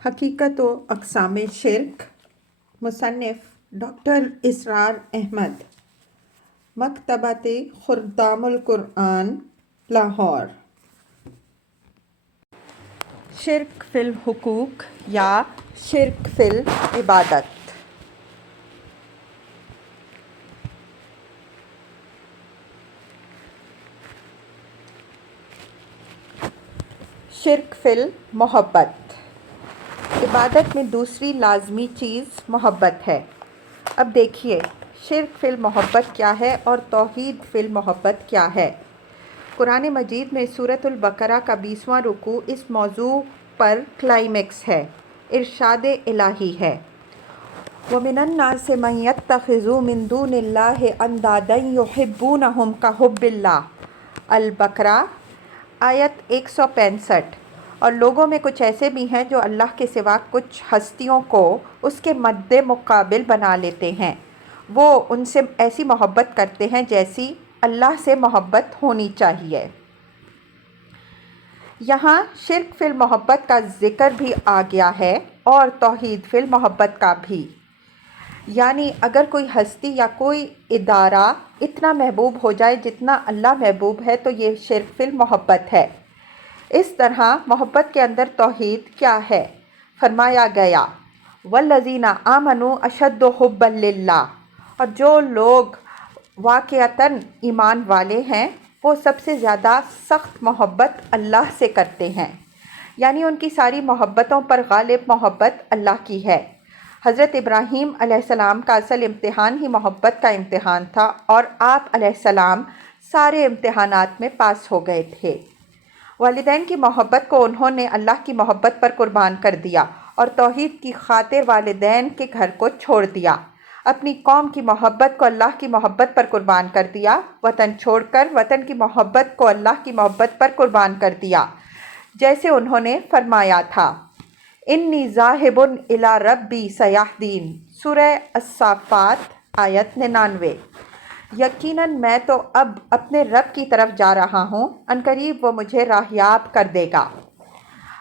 حقیقت و اقسام شرک، مصنف ڈاکٹر اسرار احمد، مکتبۃ خردام القرآن، لاہور۔ شرک فی الحقوق یا شرک فی العبادت۔ شرک فی المحبت۔ عبادت میں دوسری لازمی چیز محبت ہے۔ اب دیکھیے شرک فی المحبت کیا ہے اور توحید فی المحبت کیا ہے۔ قرآن مجید میں سورۃ البقرہ کا 20واں رکوع اس موضوع پر کلائمیکس ہے، ارشاد الہی ہے۔ وَمِنَ النَّاسِ مَن يَتَّخِذُ مِن دُونِ اللَّهِ أَندَادًا يُحِبُّونَهُمْ كَحُبِّ اللَّهِ، البقرہ آیت 165۔ اور لوگوں میں کچھ ایسے بھی ہیں جو اللہ کے سوا کچھ ہستیوں کو اس کے مد مقابل بنا لیتے ہیں، وہ ان سے ایسی محبت کرتے ہیں جیسی اللہ سے محبت ہونی چاہیے۔ یہاں شرک فی المحبت کا ذکر بھی آ گیا ہے اور توحید فی المحبت کا بھی، یعنی اگر کوئی ہستی یا کوئی ادارہ اتنا محبوب ہو جائے جتنا اللہ محبوب ہے تو یہ شرک فی المحبت ہے۔ اس طرح محبت کے اندر توحید کیا ہے؟ فرمایا گیا وَالَّذِينَ آمَنُوا أَشَدُّ حُبًّا لِلَّهِ، اور جو لوگ واقعتاً ایمان والے ہیں وہ سب سے زیادہ سخت محبت اللہ سے کرتے ہیں، یعنی ان کی ساری محبتوں پر غالب محبت اللہ کی ہے۔ حضرت ابراہیم علیہ السلام کا اصل امتحان ہی محبت کا امتحان تھا اور آپ علیہ السلام سارے امتحانات میں پاس ہو گئے تھے۔ والدین کی محبت کو انہوں نے اللہ کی محبت پر قربان کر دیا اور توحید کی خاطر والدین کے گھر کو چھوڑ دیا۔ اپنی قوم کی محبت کو اللہ کی محبت پر قربان کر دیا، وطن چھوڑ کر وطن کی محبت کو اللہ کی محبت پر قربان کر دیا، جیسے انہوں نے فرمایا تھا انی ذاہب الی ربی سیہدین، سورہ الصافات آیت 99۔ یقیناً میں تو اب اپنے رب کی طرف جا رہا ہوں، عنقریب وہ مجھے راہیاب کر دے گا۔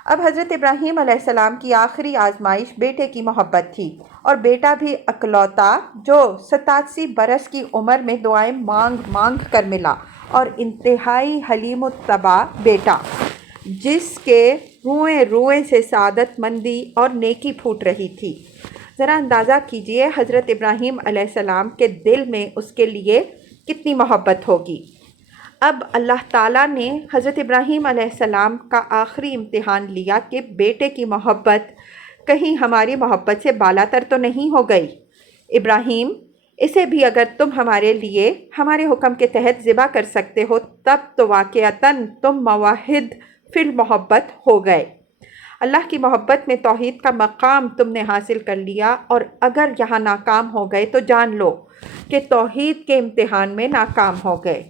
اب حضرت ابراہیم علیہ السلام کی آخری آزمائش بیٹے کی محبت تھی، اور بیٹا بھی اکلوتا جو 87 برس کی عمر میں دعائیں مانگ مانگ کر ملا، اور انتہائی حلیم الطبع بیٹا جس کے روئیں روئیں سے سعادت مندی اور نیکی پھوٹ رہی تھی۔ ذرا اندازہ کیجئے حضرت ابراہیم علیہ السلام کے دل میں اس کے لیے کتنی محبت ہوگی۔ اب اللہ تعالیٰ نے حضرت ابراہیم علیہ السلام کا آخری امتحان لیا کہ بیٹے کی محبت کہیں ہماری محبت سے بالا تر تو نہیں ہو گئی۔ ابراہیم، اسے بھی اگر تم ہمارے لیے ہمارے حکم کے تحت ذبح کر سکتے ہو تب تو واقعتاً تم موحد فی المحبت ہو گئے۔ اللہ کی محبت میں توحید کا مقام تم نے حاصل کر لیا، اور اگر یہاں ناکام ہو گئے تو جان لو کہ توحید کے امتحان میں ناکام ہو گئے۔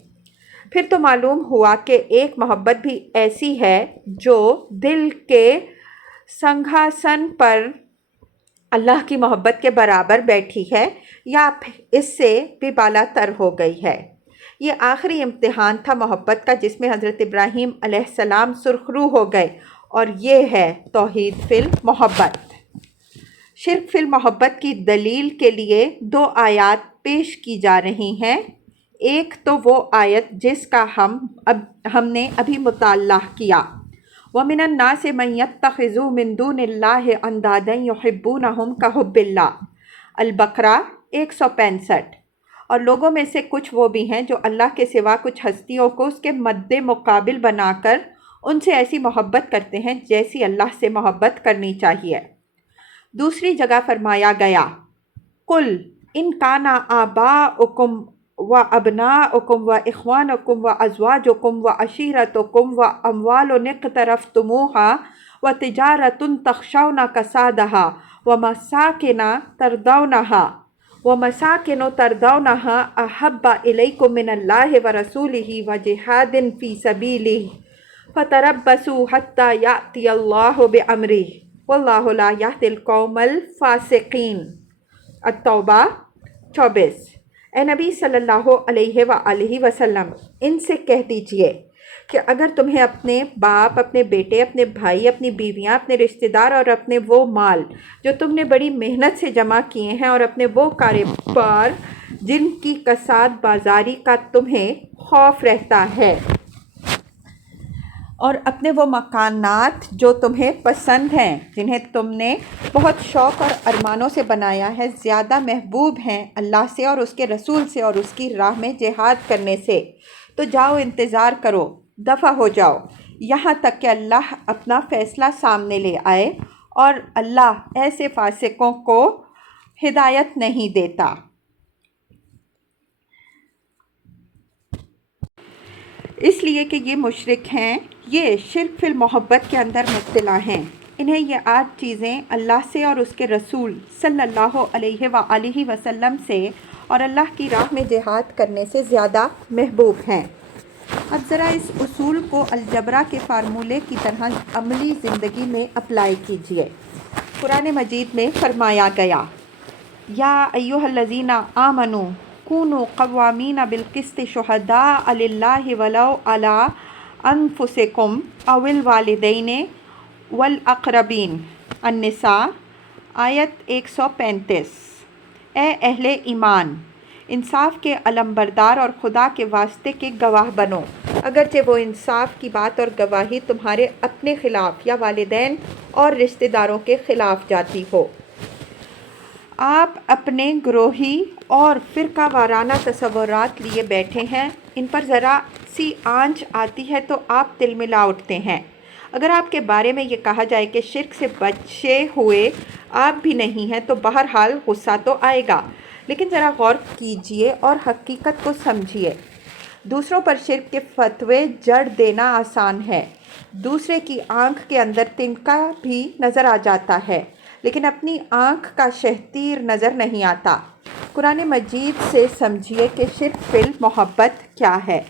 پھر تو معلوم ہوا کہ ایک محبت بھی ایسی ہے جو دل کے سنگھاسن پر اللہ کی محبت کے برابر بیٹھی ہے یا اس سے بھی بالا تر ہو گئی ہے۔ یہ آخری امتحان تھا محبت کا جس میں حضرت ابراہیم علیہ السلام سرخرو ہو گئے، اور یہ ہے توحید فی المحبت۔ شرک فی المحبت کی دلیل کے لیے 2 آیات پیش کی جا رہی ہیں۔ ایک تو وہ آیت جس کا ہم نے ابھی مطالعہ کیا، وَمِنَ النَّاسِ مَن يَتَّخِذُ مِن دُونِ اللَّهِ أَندَادًا يُحِبُّونَهُمْ كَحُبِّ اللَّهِ، البقرہ 165۔ اور لوگوں میں سے کچھ وہ بھی ہیں جو اللہ کے سوا کچھ ہستیوں کو اس کے مد مقابل بنا کر ان سے ایسی محبت کرتے ہیں جیسی اللہ سے محبت کرنی چاہیے۔ دوسری جگہ فرمایا گیا قُلْ إِنْ كَانَ آبَاؤُكُمْ وَأَبْنَاؤُكُمْ وَإِخْوَانُكُمْ وَأَزْوَاجُكُمْ وَعَشِيرَتُكُمْ وَأَمْوَالٌ اقْتَرَفْتُمُوهَا وَتِجَارَةٌ تَخْشَوْنَ كَسَادَهَا وَمَسَاكِنُ تَرْضَوْنَهَا أَحَبَّ إِلَيْكُم مِّنَ اللَّهِ وَرَسُولِهِ وَجِهَادٍ فِي سَبِيلِهِ فَتَرَبَّصُوا حَتَّى يَأْتِيَ اللَّهُ بِأَمْرِهِ وَاللَّهُ لَا يَهْدِي الْقَوْمَ الْفَاسِقِينَ، التوبہ 24۔ اے نبی صلی اللہ علیہ وآلہ وسلم، ان سے کہہ دیجئے کہ اگر تمہیں اپنے باپ، اپنے بیٹے، اپنے بھائی، اپنی بیویاں، اپنے رشتہ دار اور اپنے وہ مال جو تم نے بڑی محنت سے جمع کیے ہیں، اور اپنے وہ کاروبار جن کی کساد بازاری کا تمہیں خوف رہتا ہے، اور اپنے وہ مکانات جو تمہیں پسند ہیں، جنہیں تم نے بہت شوق اور ارمانوں سے بنایا ہے، زیادہ محبوب ہیں اللہ سے اور اس کے رسول سے اور اس کی راہ میں جہاد کرنے سے، تو جاؤ انتظار کرو، دفع ہو جاؤ، یہاں تک کہ اللہ اپنا فیصلہ سامنے لے آئے، اور اللہ ایسے فاسقوں کو ہدایت نہیں دیتا۔ اس لیے کہ یہ مشرک ہیں، یہ شرک فی المحبت کے اندر مبتلا ہیں، انہیں یہ 8 چیزیں اللہ سے اور اس کے رسول صلی اللہ علیہ وآلہ وسلم سے اور اللہ کی راہ میں جہاد کرنے سے زیادہ محبوب ہیں۔ اب ذرا اس اصول کو الجبرا کے فارمولے کی طرح عملی زندگی میں اپلائی کیجئے۔ قرآن مجید میں فرمایا گیا، یا ایھا الذین آمنوا کونوا قوامین بالقسط شہداء للہ ولو علی انفسکم او الوالدین والاقربین۔ النساء آیت 135۔ اے اہل ایمان، انصاف کے علمبردار اور خدا کے واسطے کے گواہ بنو، اگرچہ وہ انصاف کی بات اور گواہی تمہارے اپنے خلاف یا والدین اور رشتہ داروں کے خلاف جاتی ہو۔ آپ اپنے گروہی اور فرقہ وارانہ تصورات لیے بیٹھے ہیں، ان پر ذرا سی آنچ آتی ہے تو آپ تلملا اٹھتے ہیں۔ اگر آپ کے بارے میں یہ کہا جائے کہ شرک سے بچے ہوئے آپ بھی نہیں ہیں تو بہرحال غصہ تو آئے گا، لیکن ذرا غور کیجئے اور حقیقت کو سمجھیے۔ دوسروں پر شرک کے فتوے جڑ دینا آسان ہے، دوسرے کی آنکھ کے اندر تنکا بھی نظر آ جاتا ہے، لیکن اپنی آنکھ کا شہتیر نظر نہیں آتا۔ قرآن مجید سے سمجھیے کہ شرک فی المحبت کیا ہے۔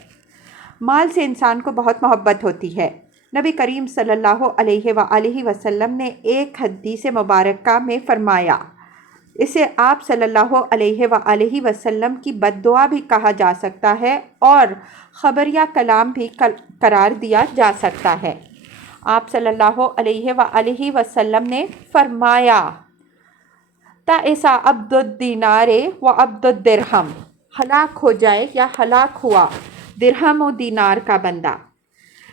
مال سے انسان کو بہت محبت ہوتی ہے۔ نبی کریم صلی اللہ علیہ وآلہ وسلم نے ایک حدیث مبارکہ میں فرمایا، اسے آپ صلی اللہ علیہ وآلہ وسلم کی بد دعا بھی کہا جا سکتا ہے اور خبریہ کلام بھی قرار دیا جا سکتا ہے۔ آپ صلی اللہ علیہ وآلہ وسلم نے فرمایا، تعس عبد الدینار و عبد الدرہم، ہلاک ہو جائے یا ہلاک ہوا درہم و دینار کا بندہ۔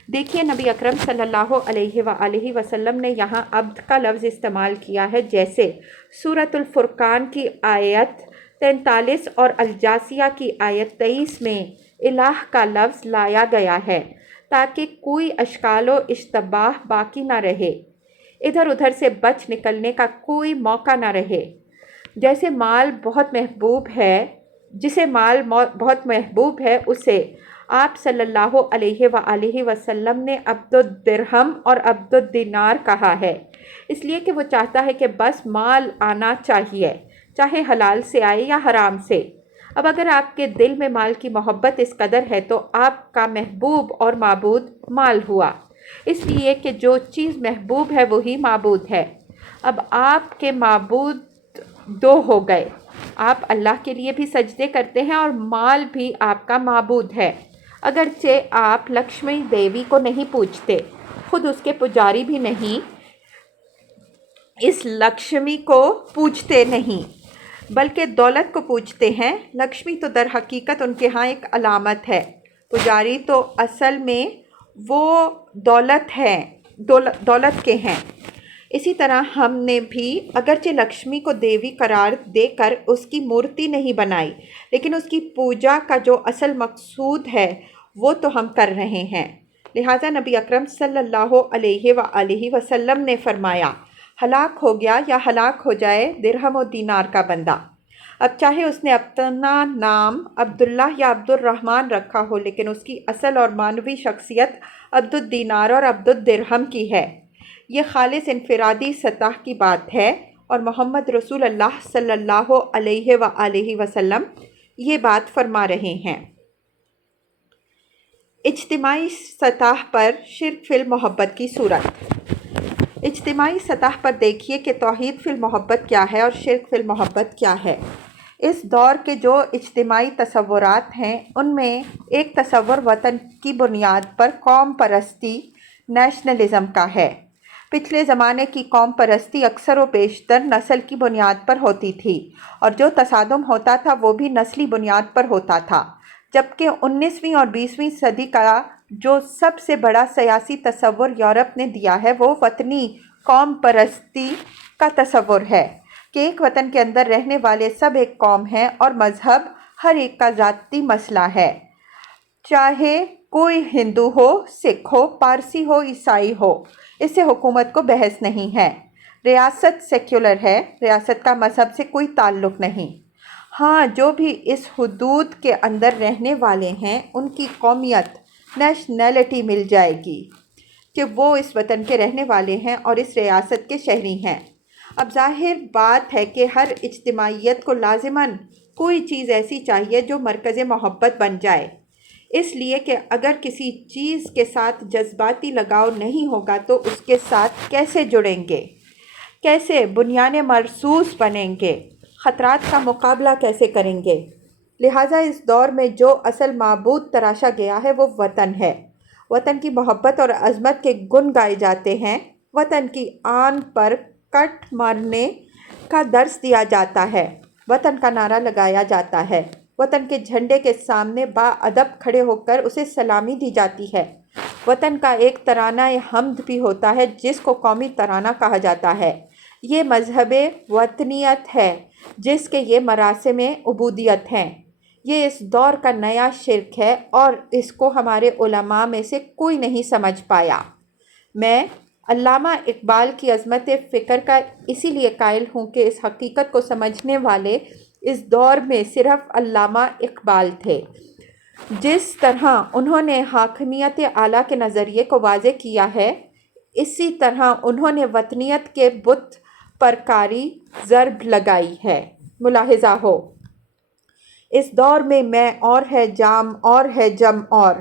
دیکھیے نبی اکرم صلی اللہ علیہ وآلہ وسلم نے یہاں عبد کا لفظ استعمال کیا ہے، جیسے سورۃ الفرقان کی آیت 43 اور الجاثیہ کی آیت 23 میں الہ کا لفظ لایا گیا ہے تاکہ کوئی اشکال و اشتباہ باقی نہ رہے، ادھر ادھر سے بچ نکلنے کا کوئی موقع نہ رہے۔ جیسے مال بہت محبوب ہے، جسے مال بہت محبوب ہے، اسے آپ صلی اللہ علیہ وآلہ وسلم نے عبد الدرہم اور عبد الدینار کہا ہے، اس لیے کہ وہ چاہتا ہے کہ بس مال آنا چاہیے، چاہے حلال سے آئے یا حرام سے۔ اب اگر آپ کے دل میں مال کی محبت اس قدر ہے تو آپ کا محبوب اور معبود مال ہوا، اس لیے کہ جو چیز محبوب ہے وہی معبود ہے۔ اب آپ کے معبود 2 ہو گئے، آپ اللہ کے لیے بھی سجدے کرتے ہیں اور مال بھی آپ کا معبود ہے، اگرچہ آپ لکشمی دیوی کو نہیں پوجتے، خود اس کے پجاری بھی نہیں، اس لکشمی کو پوجتے نہیں بلکہ دولت کو پوجتے ہیں۔ لکشمی تو در حقیقت ان کے ہاں ایک علامت ہے، پجاری تو اصل میں وہ دولت ہے، دولت کے ہیں۔ اسی طرح ہم نے بھی اگرچہ لکشمی کو دیوی قرار دے کر اس کی مورتی نہیں بنائی، لیکن اس کی پوجا کا جو اصل مقصود ہے وہ تو ہم کر رہے ہیں۔ لہٰذا نبی اکرم صلی اللہ علیہ وآلہ وسلم نے فرمایا، ہلاک ہو گیا یا ہلاک ہو جائے درہم و دینار کا بندہ۔ اب چاہے اس نے اپنا نام عبداللہ یا عبد الرحمن رکھا ہو، لیکن اس کی اصل اور معنوی شخصیت عبد الدینار اور عبد الدرہم کی ہے۔ یہ خالص انفرادی سطح کی بات ہے، اور محمد رسول اللہ صلی اللہ علیہ وآلہ وسلم یہ بات فرما رہے ہیں۔ اجتماعی سطح پر شرک فی المحبت کی صورت۔ اجتماعی سطح پر دیکھیے کہ توحید فی المحبت کیا ہے اور شرک فی المحبت کیا ہے۔ اس دور کے جو اجتماعی تصورات ہیں ان میں ایک تصور وطن کی بنیاد پر قوم پرستی نیشنلزم کا ہے۔ پچھلے زمانے کی قوم پرستی اکثر و بیشتر نسل کی بنیاد پر ہوتی تھی اور جو تصادم ہوتا تھا وہ بھی نسلی بنیاد پر ہوتا تھا، جبکہ 19ویں اور 20ویں صدی کا جو سب سے بڑا سیاسی تصور یورپ نے دیا ہے وہ وطنی قوم پرستی کا تصور ہے کہ ایک وطن کے اندر رہنے والے سب ایک قوم ہیں اور مذہب ہر ایک کا ذاتی مسئلہ ہے، چاہے کوئی ہندو ہو، سکھ ہو، پارسی ہو، عیسائی ہو، اس سے حکومت کو بحث نہیں ہے۔ ریاست سیکولر ہے، ریاست کا مذہب سے کوئی تعلق نہیں۔ ہاں، جو بھی اس حدود کے اندر رہنے والے ہیں ان کی قومیت نیشنلٹی مل جائے گی کہ وہ اس وطن کے رہنے والے ہیں اور اس ریاست کے شہری ہیں۔ اب ظاہر بات ہے کہ ہر اجتماعیت کو لازماً کوئی چیز ایسی چاہیے جو مرکز محبت بن جائے، اس لیے کہ اگر کسی چیز کے ساتھ جذباتی لگاؤ نہیں ہوگا تو اس کے ساتھ کیسے جڑیں گے، کیسے بنیان مرصوص بنیں گے، خطرات کا مقابلہ کیسے کریں گے؟ لہٰذا اس دور میں جو اصل معبود تراشا گیا ہے وہ وطن ہے۔ وطن کی محبت اور عظمت کے گن گائے جاتے ہیں، وطن کی آن پر کٹ مارنے کا درس دیا جاتا ہے، وطن کا نعرہ لگایا جاتا ہے، وطن کے جھنڈے کے سامنے باادب کھڑے ہو کر اسے سلامی دی جاتی ہے، وطن کا ایک ترانہ حمد بھی ہوتا ہے جس کو قومی ترانہ کہا جاتا ہے۔ یہ مذہب وطنیت ہے جس کے یہ مراسم عبودیت ہیں۔ یہ اس دور کا نیا شرک ہے اور اس کو ہمارے علماء میں سے کوئی نہیں سمجھ پایا۔ میں علامہ اقبال کی عظمت فکر کا اسی لیے قائل ہوں کہ اس حقیقت کو سمجھنے والے اس دور میں صرف علامہ اقبال تھے۔ جس طرح انہوں نے حاکمیت اعلیٰ کے نظریے کو واضح کیا ہے، اسی طرح انہوں نے وطنیت کے بت پر کاری ضرب لگائی ہے۔ ملاحظہ ہو، اس دور میں اور ہے جام اور ہے جم اور،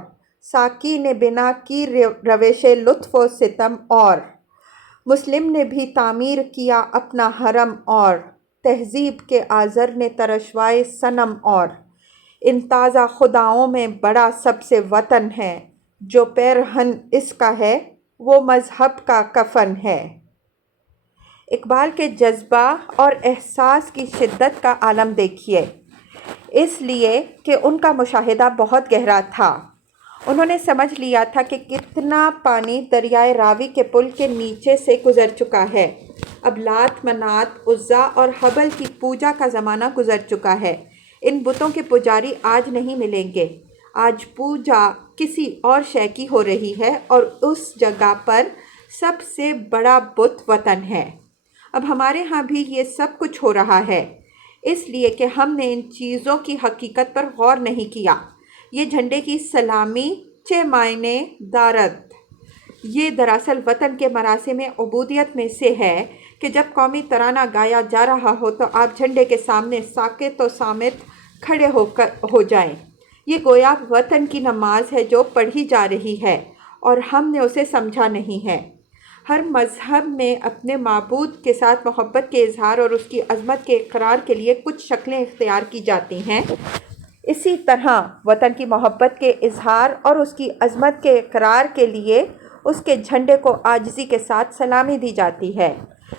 ساقی نے بنا کی روش لطف و ستم اور، مسلم نے بھی تعمیر کیا اپنا حرم اور، تہذیب کے آزر نے تراشوائے صنم اور، ان تازہ خداؤں میں بڑا سب سے وطن ہے، جو پیرہن اس کا ہے وہ مذہب کا کفن ہے۔ اقبال کے جذبہ اور احساس کی شدت کا عالم دیکھیے، اس لیے کہ ان کا مشاہدہ بہت گہرا تھا۔ انہوں نے سمجھ لیا تھا کہ کتنا پانی دریائے راوی کے پل کے نیچے سے گزر چکا ہے۔ اب لات، منات، عزا اور حبل کی پوجا کا زمانہ گزر چکا ہے۔ ان بتوں کے پجاری آج نہیں ملیں گے۔ آج پوجا کسی اور شے کی ہو رہی ہے اور اس جگہ پر سب سے بڑا بت وطن ہے۔ اب ہمارے ہاں بھی یہ سب کچھ ہو رہا ہے، اس لیے کہ ہم نے ان چیزوں کی حقیقت پر غور نہیں کیا۔ یہ جھنڈے کی سلامی چہ معنی دارد، یہ دراصل وطن کے مراسم عبودیت میں سے ہے کہ جب قومی ترانہ گایا جا رہا ہو تو آپ جھنڈے کے سامنے ساکت و صامت کھڑے ہو جائیں۔ یہ گویا وطن کی نماز ہے جو پڑھی جا رہی ہے اور ہم نے اسے سمجھا نہیں ہے۔ ہر مذہب میں اپنے معبود کے ساتھ محبت کے اظہار اور اس کی عظمت کے اقرار کے لیے کچھ شکلیں اختیار کی جاتی ہیں، اسی طرح وطن کی محبت کے اظہار اور اس کی عظمت کے اقرار کے لیے اس کے جھنڈے کو عاجزی کے ساتھ سلامی دی جاتی ہے۔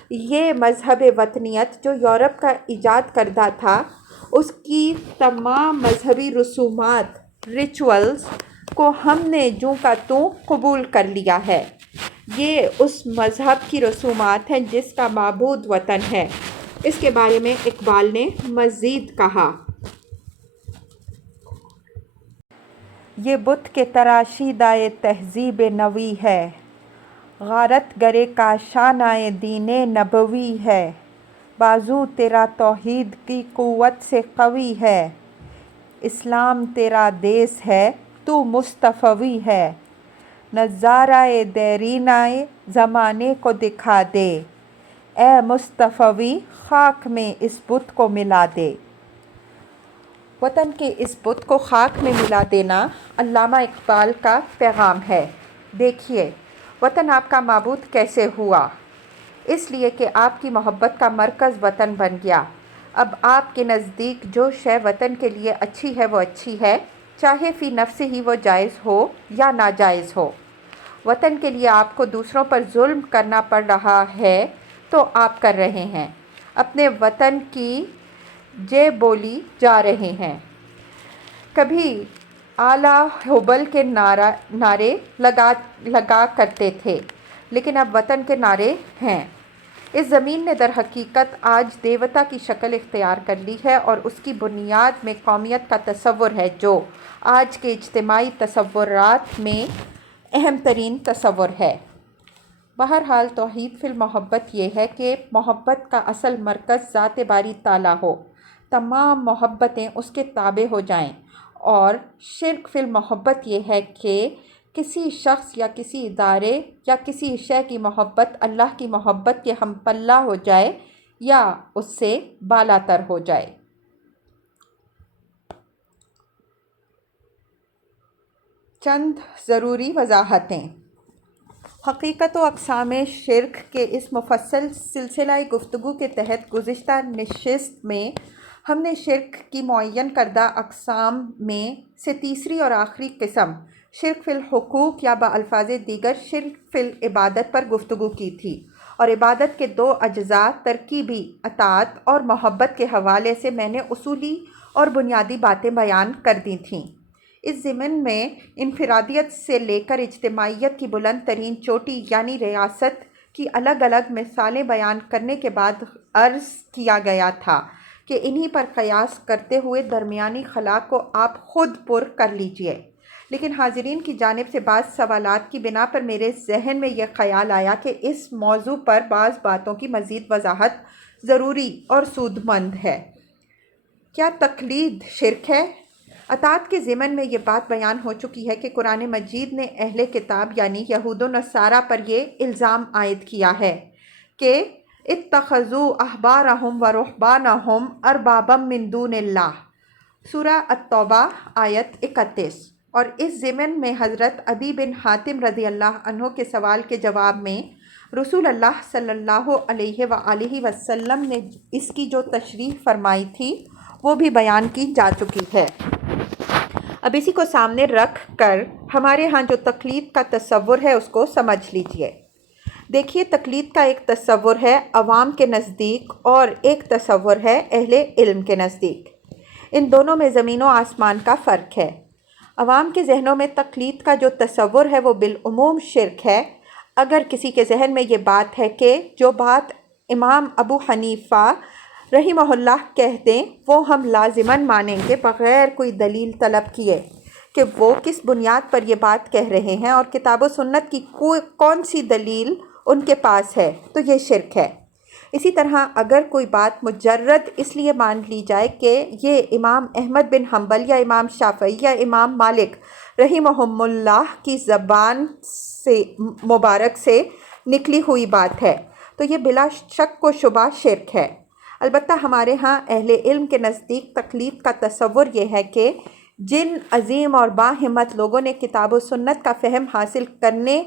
یہ مذہب وطنیت جو یورپ کا ایجاد کردہ تھا، اس کی تمام مذہبی رسومات، ریچولز کو ہم نے جوں کا توں قبول کر لیا ہے۔ یہ اس مذہب کی رسومات ہیں جس کا معبود وطن ہے۔ اس کے بارے میں اقبال نے مزید کہا، یہ بت کے تراشیدہ تہذیب نوی ہے، غارت گرے کا شانہ دین نبوی ہے، بازو تیرا توحید کی قوت سے قوی ہے، اسلام تیرا دیس ہے تو مصطفوی ہے، نظارہ دیرینہ زمانے کو دکھا دے، اے مصطفوی خاک میں اس بت کو ملا دے۔ وطن کے اس بت کو خاک میں ملا دینا علامہ اقبال کا پیغام ہے۔ دیکھیے، وطن آپ کا معبود کیسے ہوا؟ اس لیے کہ آپ کی محبت کا مرکز وطن بن گیا۔ اب آپ کے نزدیک جو شے وطن کے لیے اچھی ہے وہ اچھی ہے، چاہے فی نفس ہی وہ جائز ہو یا ناجائز ہو۔ وطن کے لیے آپ کو دوسروں پر ظلم کرنا پڑ رہا ہے تو آپ کر رہے ہیں، اپنے وطن کی جے بولی جا رہے ہیں۔ کبھی اعلیٰ حبل کے نعرے لگا کرتے تھے، لیکن اب وطن کے نعرے ہیں۔ اس زمین نے در حقیقت آج دیوتا کی شکل اختیار کر لی ہے اور اس کی بنیاد میں قومیت کا تصور ہے، جو آج کے اجتماعی تصورات میں اہم ترین تصور ہے۔ بہرحال توحید فی المحبت یہ ہے کہ محبت کا اصل مرکز ذات باری تعالیٰ ہو، تمام محبتیں اس کے تابع ہو جائیں، اور شرک فی المحبت یہ ہے کہ کسی شخص یا کسی ادارے یا کسی شے کی محبت اللہ کی محبت کے ہم پلہ ہو جائے یا اس سے بالا تر ہو جائے۔ چند ضروری وضاحتیں۔ حقیقت و اقسام شرک کے اس مفصل سلسلہ گفتگو کے تحت گزشتہ نشست میں ہم نے شرک کی معین کردہ اقسام میں سے تیسری اور آخری قسم، شرک فی الحقوق یا بالفاظ دیگر شرک فی العبادت پر گفتگو کی تھی، اور عبادت کے دو اجزاء ترکیبی اطاعت اور محبت کے حوالے سے میں نے اصولی اور بنیادی باتیں بیان کر دی تھیں۔ اس ضمن میں انفرادیت سے لے کر اجتماعیت کی بلند ترین چوٹی یعنی ریاست کی الگ الگ مثالیں بیان کرنے کے بعد عرض کیا گیا تھا کہ انہی پر قیاس کرتے ہوئے درمیانی خلا کو آپ خود پر کر لیجئے۔ لیکن حاضرین کی جانب سے بعض سوالات کی بنا پر میرے ذہن میں یہ خیال آیا کہ اس موضوع پر بعض باتوں کی مزید وضاحت ضروری اور سود مند ہے۔ کیا تقلید شرک ہے؟ اطاعت کے ضمن میں یہ بات بیان ہو چکی ہے کہ قرآن مجید نے اہل کتاب یعنی یہود و نصارہ پر یہ الزام عائد کیا ہے کہ اتخذوا احبارہم و رہبانہم اربابا من دون اللہ، سورہ التوبہ آیت 31۔ اور اس ضمن میں حضرت عدی بن حاتم رضی اللہ عنہ کے سوال کے جواب میں رسول اللہ صلی اللہ علیہ وآلہ وسلم نے اس کی جو تشریح فرمائی تھی وہ بھی بیان کی جا چکی ہے۔ اب اسی کو سامنے رکھ کر ہمارے ہاں جو تقلید کا تصور ہے اس کو سمجھ لیجئے۔ دیکھیے، تقلید کا ایک تصور ہے عوام کے نزدیک اور ایک تصور ہے اہل علم کے نزدیک۔ ان دونوں میں زمین و آسمان کا فرق ہے۔ عوام کے ذہنوں میں تقلید کا جو تصور ہے وہ بالعموم شرک ہے۔ اگر کسی کے ذہن میں یہ بات ہے کہ جو بات امام ابو حنیفہ رحمہ اللہ کہہ دیں وہ ہم لازماً مانیں گے بغیر کوئی دلیل طلب کیے کہ وہ کس بنیاد پر یہ بات کہہ رہے ہیں اور کتاب و سنت کی کون سی دلیل ان کے پاس ہے، تو یہ شرک ہے۔ اسی طرح اگر کوئی بات مجرد اس لیے مان لی جائے کہ یہ امام احمد بن حنبل یا امام شافعی یا امام مالک رحمہم اللہ کی زبان سے مبارک سے نکلی ہوئی بات ہے، تو یہ بلا شک و شبہ شرک ہے۔ البتہ ہمارے ہاں اہل علم کے نزدیک تقلید کا تصور یہ ہے کہ جن عظیم اور باہمت لوگوں نے کتاب و سنت کا فہم حاصل کرنے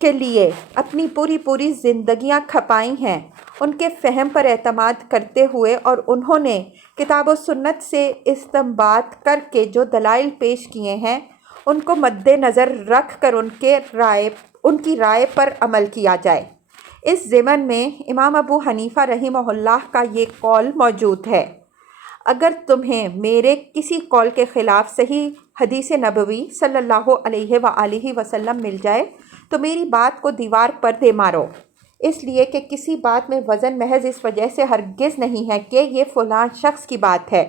کے لیے اپنی پوری زندگیاں کھپائی ہیں، ان کے فہم پر اعتماد کرتے ہوئے اور انہوں نے کتاب و سنت سے استنباط کر کے جو دلائل پیش کیے ہیں ان کو مد نظر رکھ کر ان کی رائے پر عمل کیا جائے۔ اس ضمن میں امام ابو حنیفہ رحمہ اللہ کا یہ قول موجود ہے: اگر تمہیں میرے کسی قول کے خلاف صحیح حدیث نبوی صلی اللہ علیہ وآلہ وسلم مل جائے تو میری بات کو دیوار پر دے مارو، اس لیے کہ کسی بات میں وزن محض اس وجہ سے ہرگز نہیں ہے کہ یہ فلاں شخص کی بات ہے،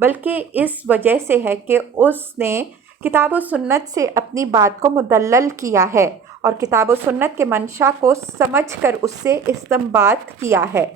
بلکہ اس وجہ سے ہے کہ اس نے کتاب و سنت سے اپنی بات کو مدلل کیا ہے اور کتاب و سنت کے منشا کو سمجھ کر اس سے استنباط کیا ہے۔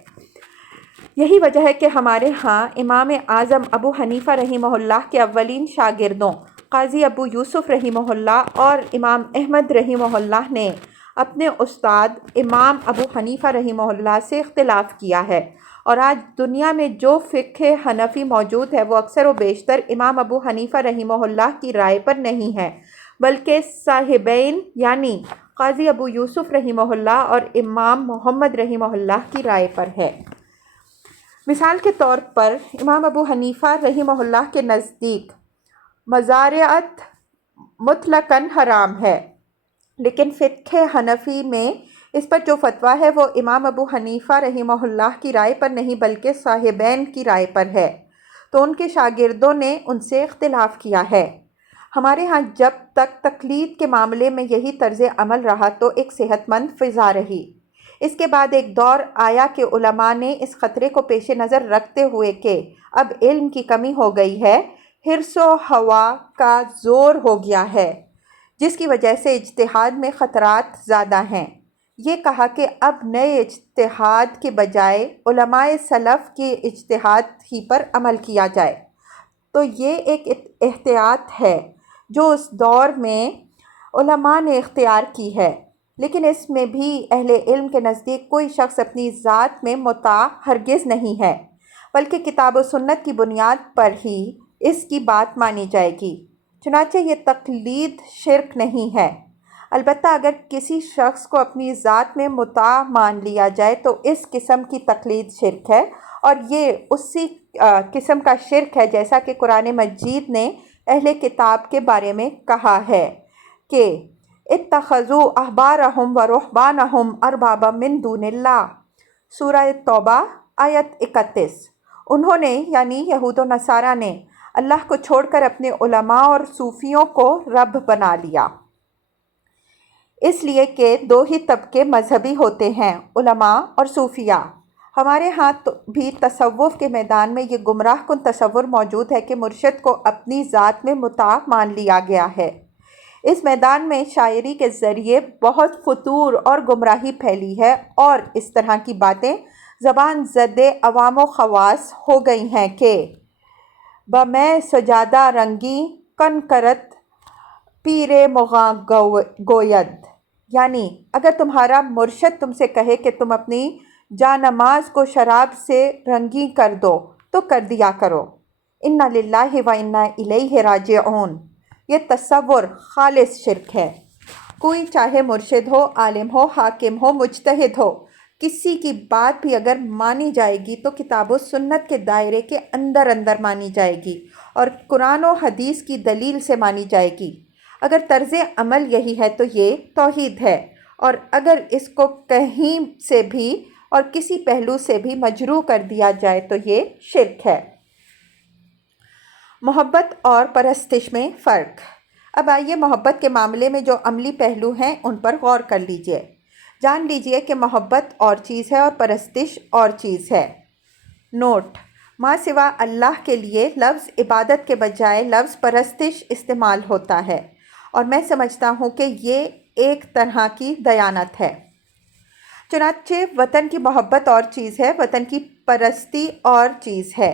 یہی وجہ ہے کہ ہمارے ہاں امام اعظم ابو حنیفہ رحمہ اللہ کے اولین شاگردوں قاضی ابو یوسف رحمہ اللہ اور امام احمد رحمہ اللہ نے اپنے استاد امام ابو حنیفہ رحمہ اللہ سے اختلاف کیا ہے، اور آج دنیا میں جو فقہ حنفی موجود ہے وہ اکثر و بیشتر امام ابو حنیفہ رحمہ اللہ کی رائے پر نہیں ہے، بلکہ صاحبین یعنی قاضی ابو یوسف رحمہ اللہ اور امام محمد رحمہ اللہ کی رائے پر ہے۔ مثال کے طور پر امام ابو حنیفہ رحمہ اللہ کے نزدیک مزارعت مطلقاً حرام ہے، لیکن فقہ حنفی میں اس پر جو فتویٰ ہے وہ امام ابو حنیفہ رحمہ اللہ کی رائے پر نہیں بلکہ صاحبین کی رائے پر ہے، تو ان کے شاگردوں نے ان سے اختلاف کیا ہے۔ ہمارے ہاں جب تک تقلید کے معاملے میں یہی طرز عمل رہا تو ایک صحت مند فضا رہی۔ اس کے بعد ایک دور آیا کہ علماء نے اس خطرے کو پیش نظر رکھتے ہوئے کہ اب علم کی کمی ہو گئی ہے، حرص و ہوا کا زور ہو گیا ہے، جس کی وجہ سے اجتہاد میں خطرات زیادہ ہیں، یہ کہا کہ اب نئے اجتہاد کے بجائے علماء سلف کے اجتہاد ہی پر عمل کیا جائے۔ تو یہ ایک احتیاط ہے جو اس دور میں علماء نے اختیار کی ہے، لیکن اس میں بھی اہل علم کے نزدیک کوئی شخص اپنی ذات میں مطاع ہرگز نہیں ہے، بلکہ کتاب و سنت کی بنیاد پر ہی اس کی بات مانی جائے گی۔ چنانچہ یہ تقلید شرک نہیں ہے، البتہ اگر کسی شخص کو اپنی ذات میں مطاع مان لیا جائے تو اس قسم کی تقلید شرک ہے، اور یہ اسی قسم کا شرک ہے جیسا کہ قرآن مجید نے اہل کتاب کے بارے میں کہا ہے کہ اتخذوا احبارہم و رہبانہم اربابا من دون اللہ، سورہ توبہ آیت 31۔ انہوں نے یعنی یہود و نصارہ نے اللہ کو چھوڑ کر اپنے علماء اور صوفیوں کو رب بنا لیا، اس لیے کہ دو ہی طبقے مذہبی ہوتے ہیں، علماء اور صوفیاء۔ ہمارے ہاں بھی تصوف کے میدان میں یہ گمراہ کن تصور موجود ہے کہ مرشد کو اپنی ذات میں مطاع مان لیا گیا ہے۔ اس میدان میں شاعری کے ذریعے بہت فتور اور گمراہی پھیلی ہے، اور اس طرح کی باتیں زبان زدِ عوام و خواص ہو گئی ہیں کہ بَمیں سجادہ رنگی کن کرت پیر مغاں گوید، یعنی اگر تمہارا مرشد تم سے کہے کہ تم اپنی جانماز کو شراب سے رنگی کر دو تو کر دیا کرو۔ اِنَّا لِلَّهِ وَإِنَّا إِلَيْهِ راجعون، یہ تصور خالص شرک ہے۔ کوئی چاہے مرشد ہو، عالم ہو، حاکم ہو، مجتہد ہو، کسی کی بات بھی اگر مانی جائے گی تو کتاب و سنت کے دائرے کے اندر اندر مانی جائے گی اور قرآن و حدیث کی دلیل سے مانی جائے گی۔ اگر طرز عمل یہی ہے تو یہ توحید ہے، اور اگر اس کو کہیں سے بھی اور کسی پہلو سے بھی مجروح کر دیا جائے تو یہ شرک ہے۔ محبت اور پرستش میں فرق۔ اب آئیے محبت کے معاملے میں جو عملی پہلو ہیں ان پر غور کر لیجئے۔ جان لیجئے کہ محبت اور چیز ہے اور پرستش اور چیز ہے۔ نوٹ: ماں سوا اللہ کے لیے لفظ عبادت کے بجائے لفظ پرستش استعمال ہوتا ہے، اور میں سمجھتا ہوں کہ یہ ایک طرح کی دیانت ہے۔ چنانچہ وطن کی محبت اور چیز ہے، وطن کی پرستی اور چیز ہے۔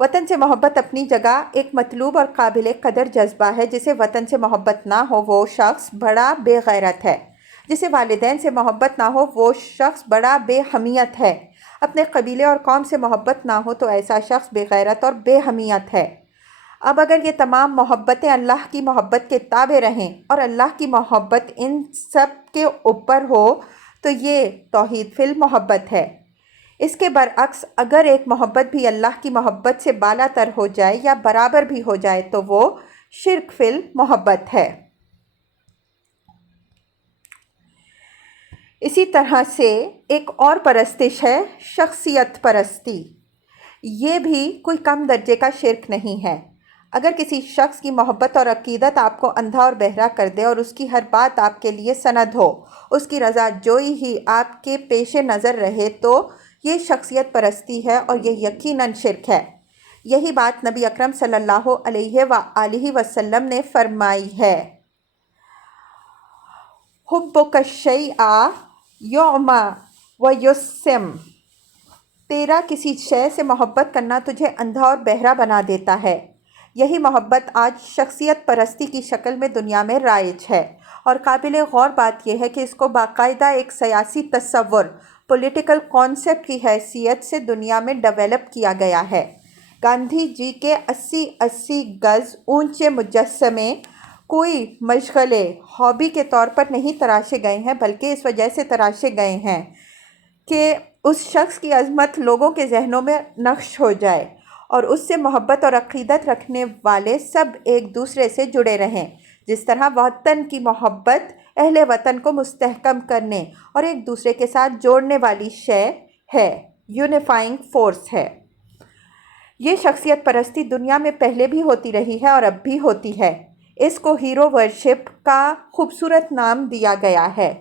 وطن سے محبت اپنی جگہ ایک مطلوب اور قابل قدر جذبہ ہے۔ جسے وطن سے محبت نہ ہو وہ شخص بڑا بے غیرت ہے۔ جسے والدین سے محبت نہ ہو وہ شخص بڑا بے حمیت ہے۔ اپنے قبیلے اور قوم سے محبت نہ ہو تو ایسا شخص بے غیرت اور بے حمیت ہے۔ اب اگر یہ تمام محبتیں اللہ کی محبت کے تابع رہیں اور اللہ کی محبت ان سب کے اوپر ہو تو یہ توحید فی المحبت ہے۔ اس کے برعکس اگر ایک محبت بھی اللہ کی محبت سے بالا تر ہو جائے یا برابر بھی ہو جائے تو وہ شرک فی المحبت ہے۔ اسی طرح سے ایک اور پرستش ہے شخصیت پرستی۔ یہ بھی کوئی کم درجے کا شرک نہیں ہے۔ اگر کسی شخص کی محبت اور عقیدت آپ کو اندھا اور بہرا کر دے اور اس کی ہر بات آپ کے لیے سند ہو، اس کی رضا جوئی ہی آپ کے پیش نظر رہے تو یہ شخصیت پرستی ہے اور یہ یقیناً شرک ہے۔ یہی بات نبی اکرم صلی اللہ علیہ وآلہ وسلم نے فرمائی ہے: حُبُّکَ الشیء یعمی ویسم، تیرا کسی شے سے محبت کرنا تجھے اندھا اور بہرا بنا دیتا ہے۔ یہی محبت آج شخصیت پرستی کی شکل میں دنیا میں رائج ہے، اور قابل غور بات یہ ہے کہ اس کو باقاعدہ ایک سیاسی تصور، پولیٹیکل کانسیپٹ کی حیثیت سے دنیا میں ڈیولپ کیا گیا ہے۔ گاندھی جی کے 80 گز اونچے مجسمے کوئی مشغلے ہابی کے طور پر نہیں تراشے گئے ہیں، بلکہ اس وجہ سے تراشے گئے ہیں کہ اس شخص کی عظمت لوگوں کے ذہنوں میں نقش ہو جائے اور اس سے محبت اور عقیدت رکھنے والے سب ایک دوسرے سے جڑے رہیں، جس طرح وطن کی محبت اہل وطن کو مستحکم کرنے اور ایک دوسرے کے ساتھ جوڑنے والی شے ہے، یونیفائنگ فورس ہے۔ یہ شخصیت پرستی دنیا میں پہلے بھی ہوتی رہی ہے اور اب بھی ہوتی ہے۔ اس کو ہیرو ورشپ کا خوبصورت نام دیا گیا ہے۔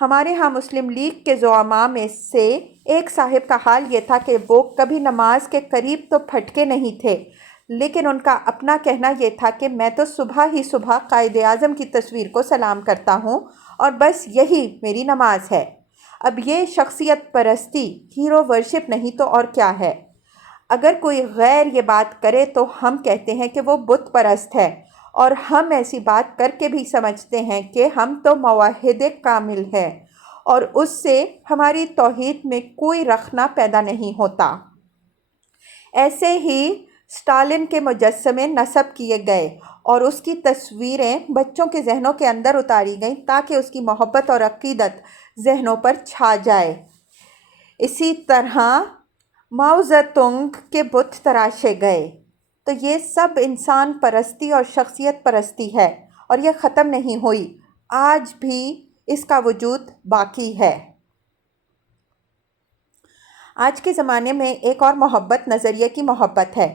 ہمارے ہاں مسلم لیگ کے زعماء میں سے ایک صاحب کا حال یہ تھا کہ وہ کبھی نماز کے قریب تو پھٹکے نہیں تھے، لیکن ان کا اپنا کہنا یہ تھا کہ میں تو صبح ہی صبح قائد اعظم کی تصویر کو سلام کرتا ہوں اور بس یہی میری نماز ہے۔ اب یہ شخصیت پرستی، ہیرو ورشپ نہیں تو اور کیا ہے؟ اگر کوئی غیر یہ بات کرے تو ہم کہتے ہیں کہ وہ بت پرست ہے، اور ہم ایسی بات کر کے بھی سمجھتے ہیں کہ ہم تو موحد کامل ہیں اور اس سے ہماری توحید میں کوئی رخنہ پیدا نہیں ہوتا۔ ایسے ہی اسٹالن کے مجسمے نصب کیے گئے اور اس کی تصویریں بچوں کے ذہنوں کے اندر اتاری گئیں تاکہ اس کی محبت اور عقیدت ذہنوں پر چھا جائے۔ اسی طرح ماؤ زedونگ کے بت تراشے گئے۔ تو یہ سب انسان پرستی اور شخصیت پرستی ہے اور یہ ختم نہیں ہوئی، آج بھی اس کا وجود باقی ہے۔ آج کے زمانے میں ایک اور محبت نظریے کی محبت ہے۔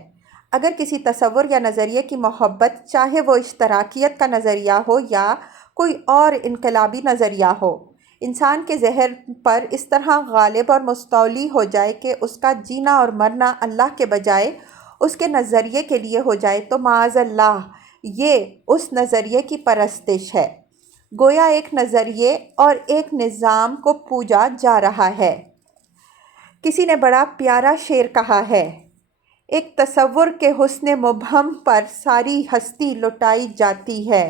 اگر کسی تصور یا نظریے کی محبت، چاہے وہ اشتراکیت کا نظریہ ہو یا کوئی اور انقلابی نظریہ ہو، انسان کے ذہن پر اس طرح غالب اور مستولی ہو جائے کہ اس کا جینا اور مرنا اللہ کے بجائے اس کے نظریے کے لیے ہو جائے تو معاذ اللہ یہ اس نظریے کی پرستش ہے، گویا ایک نظریے اور ایک نظام کو پوجا جا رہا ہے۔ کسی نے بڑا پیارا شعر کہا ہے، ایک تصور کے حسن مبہم پر ساری ہستی لٹائی جاتی ہے،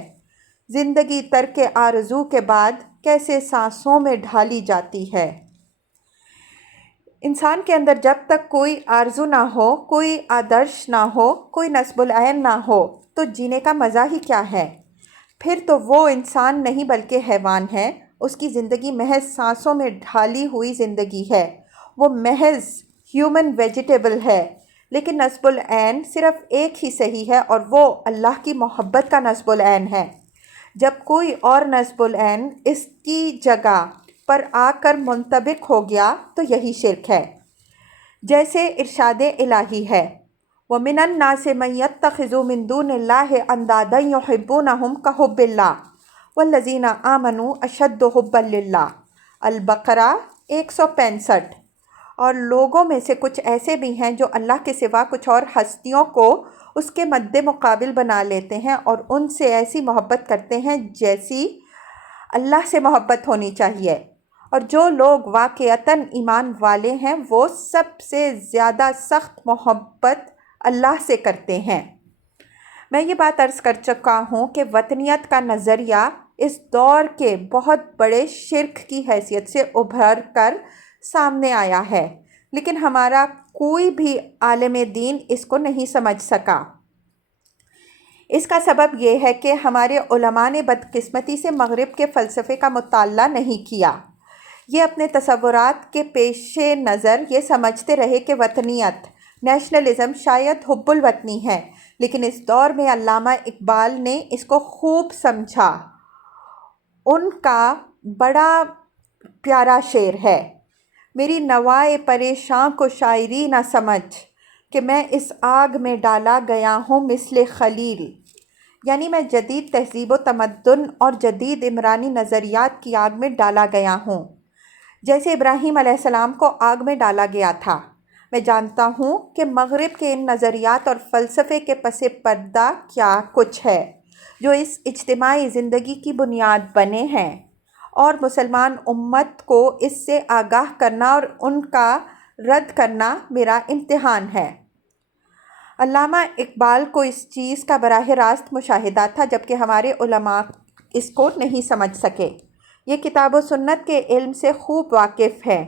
زندگی ترک آرزو کے بعد کیسے سانسوں میں ڈھالی جاتی ہے۔ انسان کے اندر جب تک کوئی آرزو نہ ہو، کوئی آدرش نہ ہو، کوئی نصب العین نہ ہو تو جینے کا مزہ ہی کیا ہے؟ پھر تو وہ انسان نہیں بلکہ حیوان ہے۔ اس کی زندگی محض سانسوں میں ڈھالی ہوئی زندگی ہے، وہ محض ہیومن ویجیٹیبل ہے۔ لیکن نصب العین صرف ایک ہی صحیح ہے اور وہ اللہ کی محبت کا نصب العین ہے۔ جب کوئی اور نصب العین اس کی جگہ پر آ کر منطبق ہو گیا تو یہی شرک ہے۔ جیسے ارشاد الہی ہے، وَمِنَ النَّاسِ مَن يَتَّخِذُ مِن دُونِ اللَّهِ أَندَادًا يُحِبُّونَهُمْ كَحُبِّ اللَّهِ وَالَّذِينَ آمَنُوا أَشَدُّ حُبًّا لِلَّهِ۔ البقرہ 165۔ اور لوگوں میں سے کچھ ایسے بھی ہیں جو اللہ کے سوا کچھ اور ہستیوں کو اس کے مد مقابل بنا لیتے ہیں اور ان سے ایسی محبت کرتے ہیں جیسی اللہ سے محبت ہونی چاہیے۔ اور جو لوگ واقعتاً ایمان والے ہیں وہ سب سے زیادہ سخت محبت اللہ سے کرتے ہیں۔ میں یہ بات عرض کر چکا ہوں کہ وطنیت کا نظریہ اس دور کے بہت بڑے شرک کی حیثیت سے ابھر کر سامنے آیا ہے، لیکن ہمارا کوئی بھی عالم دین اس کو نہیں سمجھ سکا۔ اس کا سبب یہ ہے کہ ہمارے علماء نے بدقسمتی سے مغرب کے فلسفے کا مطالعہ نہیں کیا۔ یہ اپنے تصورات کے پیش نظر یہ سمجھتے رہے کہ وطنیت، نیشنلزم شاید حب الوطنی ہے، لیکن اس دور میں علامہ اقبال نے اس کو خوب سمجھا۔ ان کا بڑا پیارا شعر ہے، میری نوائے پریشاں کو شاعری نہ سمجھ کہ میں اس آگ میں ڈالا گیا ہوں مثل خلیل۔ یعنی میں جدید تہذیب و تمدن اور جدید عمرانی نظریات کی آگ میں ڈالا گیا ہوں، جیسے ابراہیم علیہ السلام کو آگ میں ڈالا گیا تھا۔ میں جانتا ہوں کہ مغرب کے ان نظریات اور فلسفے کے پس پردہ کیا کچھ ہے جو اس اجتماعی زندگی کی بنیاد بنے ہیں، اور مسلمان امت کو اس سے آگاہ کرنا اور ان کا رد کرنا میرا امتحان ہے۔ علامہ اقبال کو اس چیز کا براہ راست مشاہدہ تھا، جبکہ ہمارے علماء اس کو نہیں سمجھ سکے۔ یہ کتاب و سنت کے علم سے خوب واقف ہے۔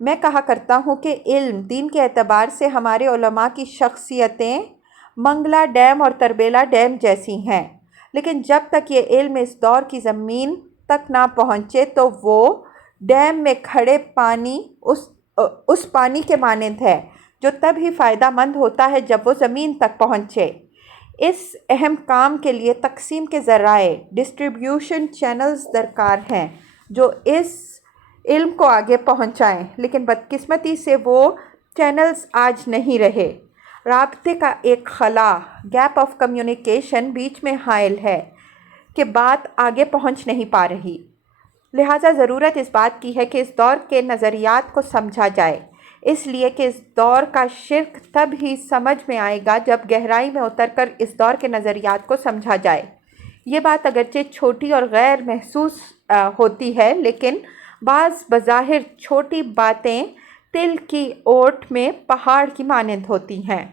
میں کہا کرتا ہوں کہ علم دین کے اعتبار سے ہمارے علماء کی شخصیتیں منگلا ڈیم اور تربیلا ڈیم جیسی ہیں، لیکن جب تک یہ علم اس دور کی زمین تک نہ پہنچے تو وہ ڈیم میں کھڑے پانی اس اس پانی کے مانند ہے جو تب ہی فائدہ مند ہوتا ہے جب وہ زمین تک پہنچے۔ اس اہم کام کے لیے تقسیم کے ذرائع ڈسٹریبیوشن چینلز درکار ہیں جو اس علم کو آگے پہنچائیں، لیکن بدقسمتی سے وہ چینلز آج نہیں رہے۔ رابطے کا ایک خلا گیپ آف کمیونیکیشن بیچ میں حائل ہے کہ بات آگے پہنچ نہیں پا رہی۔ لہٰذا ضرورت اس بات کی ہے کہ اس دور کے نظریات کو سمجھا جائے، اس لیے کہ اس دور کا شرک تب ہی سمجھ میں آئے گا جب گہرائی میں اتر کر اس دور کے نظریات کو سمجھا جائے۔ یہ بات اگرچہ چھوٹی اور غیر محسوس ہوتی ہے، لیکن بعض بظاہر چھوٹی باتیں تل کی اوٹ میں پہاڑ کی مانند ہوتی ہیں۔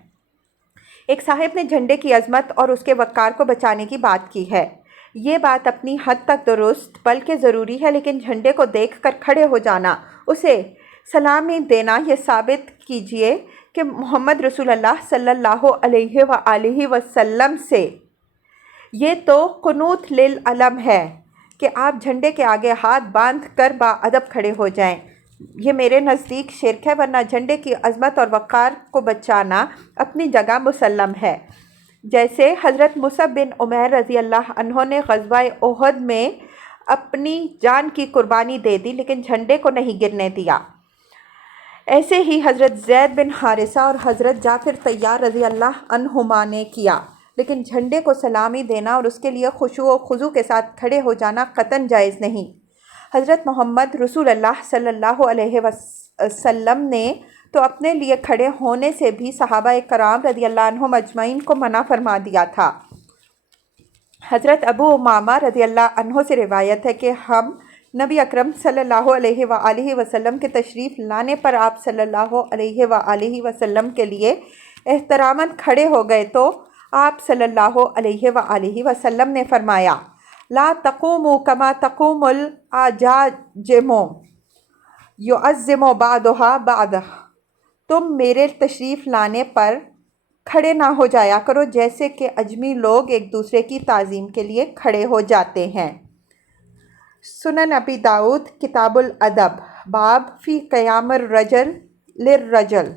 ایک صاحب نے جھنڈے کی عظمت اور اس کے وقار کو بچانے کی بات کی ہے۔ یہ بات اپنی حد تک درست بلکہ ضروری ہے، لیکن جھنڈے کو دیکھ کر کھڑے ہو جانا، اسے سلامی دینا، یہ ثابت کیجئے کہ محمد رسول اللہ صلی اللہ علیہ وآلہ وسلم سے یہ تو قنوت للعلم ہے کہ آپ جھنڈے کے آگے ہاتھ باندھ کر باادب کھڑے ہو جائیں۔ یہ میرے نزدیک شرک ہے، ورنہ جھنڈے کی عظمت اور وقار کو بچانا اپنی جگہ مسلم ہے۔ جیسے حضرت مصعب بن عمیر رضی اللہ عنہ نے غزوہ احد میں اپنی جان کی قربانی دے دی لیکن جھنڈے کو نہیں گرنے دیا، ایسے ہی حضرت زید بن حارثہ اور حضرت جعفر طیار رضی اللہ عنہما نے کیا، لیکن جھنڈے کو سلامی دینا اور اس کے لیے خشوع و خضوع کے ساتھ کھڑے ہو جانا قطعاً جائز نہیں۔ حضرت محمد رسول اللہ صلی اللہ علیہ وسلم نے تو اپنے لیے کھڑے ہونے سے بھی صحابہ کرام رضی اللہ عنہم اجمعین کو منع فرما دیا تھا۔ حضرت ابو امامہ رضی اللہ عنہ سے روایت ہے کہ ہم نبی اکرم صلی اللہ علیہ وآلہ وسلم کے تشریف لانے پر آپ صلی اللہ علیہ وآلہ وسلم کے لیے احتراماً کھڑے ہو گئے تو آپ صلی اللہ علیہ وآلہ وسلم نے فرمایا: لا تقوموا كما تقوم الأعاجم يعظم بعضها بعضا، تم میرے تشریف لانے پر کھڑے نہ ہو جایا کرو جیسے کہ اجمی لوگ ایک دوسرے کی تعظیم کے لیے کھڑے ہو جاتے ہیں۔ سنن ابی داؤد کتاب الادب باب فی قیام الرجل للرجل۔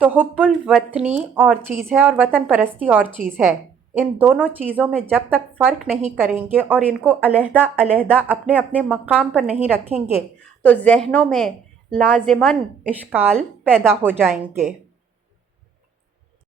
تو حب الوطنی اور چیز ہے اور وطن پرستی اور چیز ہے۔ ان دونوں چیزوں میں جب تک فرق نہیں کریں گے اور ان کو علیحدہ علیحدہ اپنے اپنے مقام پر نہیں رکھیں گے تو ذہنوں میں لازماً اشکال پیدا ہو جائیں گے۔